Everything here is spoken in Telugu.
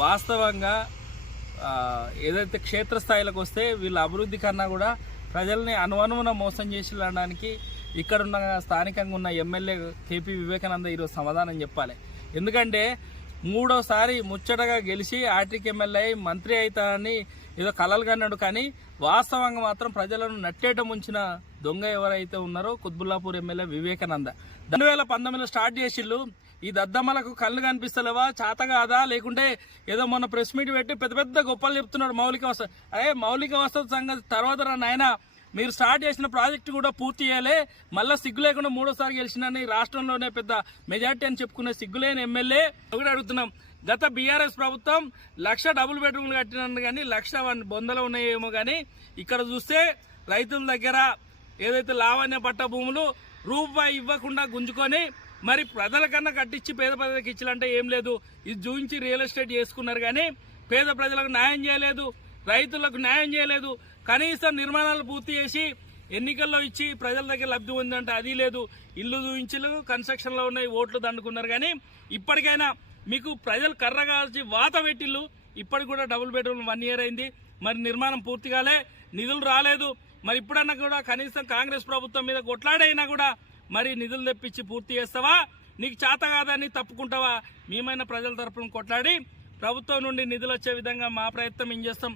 వాస్తవంగా ఏదైతే క్షేత్రస్థాయిలకు వస్తే వీళ్ళ అభివృద్ధి కన్నా కూడా ప్రజల్ని అనువనువున మోసం చేసేయడానికి ఇక్కడున్న స్థానికంగా ఉన్న ఎమ్మెల్యే కేపీ వివేకానంద ఈరోజు సమాధానం చెప్పాలి. ఎందుకంటే మూడోసారి ముచ్చటగా గెలిచి ఆర్టీకి ఎమ్మెల్యే మంత్రి అవుతానని ఏదో కలలు కన్నాడు. కానీ వాస్తవంగా మాత్రం ప్రజలను నట్టేట ముంచిన దొంగ ఎవరైతే ఉన్నారో కుత్బుల్లాపూర్ ఎమ్మెల్యే వివేకానంద 2019లో స్టార్ట్ చేసిళ్ళు. ఈ దద్దమ్మలకు కళ్ళు కనిపిస్తలేవా, చేత కాదా, లేకుంటే ఏదో మొన్న ప్రెస్ మీట్ పెట్టి పెద్ద పెద్ద గొప్పలు చెప్తున్నాడు మౌలిక వసతి. మౌలిక వసతి సంగతి తర్వాత నాయన, మీరు స్టార్ట్ చేసిన ప్రాజెక్టు కూడా పూర్తి చేయాలి. మళ్ళీ సిగ్గు లేకుండా మూడోసారి గెలిచినని రాష్ట్రంలోనే పెద్ద మెజార్టీ అని చెప్పుకునే సిగ్గులేని ఎమ్మెల్యే ఒకటి అడుగుతున్నాం. గత బీఆర్ఎస్ ప్రభుత్వం 1,00,000 డబుల్ బెడ్రూమ్లు కట్టినట్టు కానీ 1,00,000 బొందలు ఉన్నాయేమో. కానీ ఇక్కడ చూస్తే రైతుల దగ్గర ఏదైతే లావణ్య పట్ట భూములు రూపాయి ఇవ్వకుండా గుంజుకొని మరి ప్రజల కన్నా కట్టించి పేద ప్రజలకు ఇచ్చాలంటే ఏం లేదు. ఇది చూపించి రియల్ ఎస్టేట్ చేసుకున్నారు కానీ పేద ప్రజలకు న్యాయం చేయలేదు, రైతులకు న్యాయం చేయలేదు. కనీసం నిర్మాణాలు పూర్తి చేసి ఎన్నికల్లో ఇచ్చి ప్రజల దగ్గర లబ్ధి ఉందంటే అది లేదు. ఇల్లు చూపించలు కన్స్ట్రక్షన్లో ఉన్నాయి, ఓట్లు దండుకున్నారు. కానీ ఇప్పటికైనా మీకు ప్రజలు కర్ర కాల్చి వాత పెట్టిల్లు. ఇప్పటికి కూడా డబుల్ బెడ్రూమ్ 1 year అయింది, మరి నిర్మాణం పూర్తి కాలే, నిధులు రాలేదు. మరి ఇప్పుడన్నా కూడా కనీసం కాంగ్రెస్ ప్రభుత్వం మీద కొట్లాడైనా కూడా మరి నిధులు తెప్పించి పూర్తి చేస్తావా? నీకు చేత కాదని తప్పుకుంటావా? మేమైనా ప్రజల తరపున కొట్లాడి ప్రభుత్వం నుండి నిధులు వచ్చే విధంగా మా ప్రయత్నం ఏం చేస్తాం.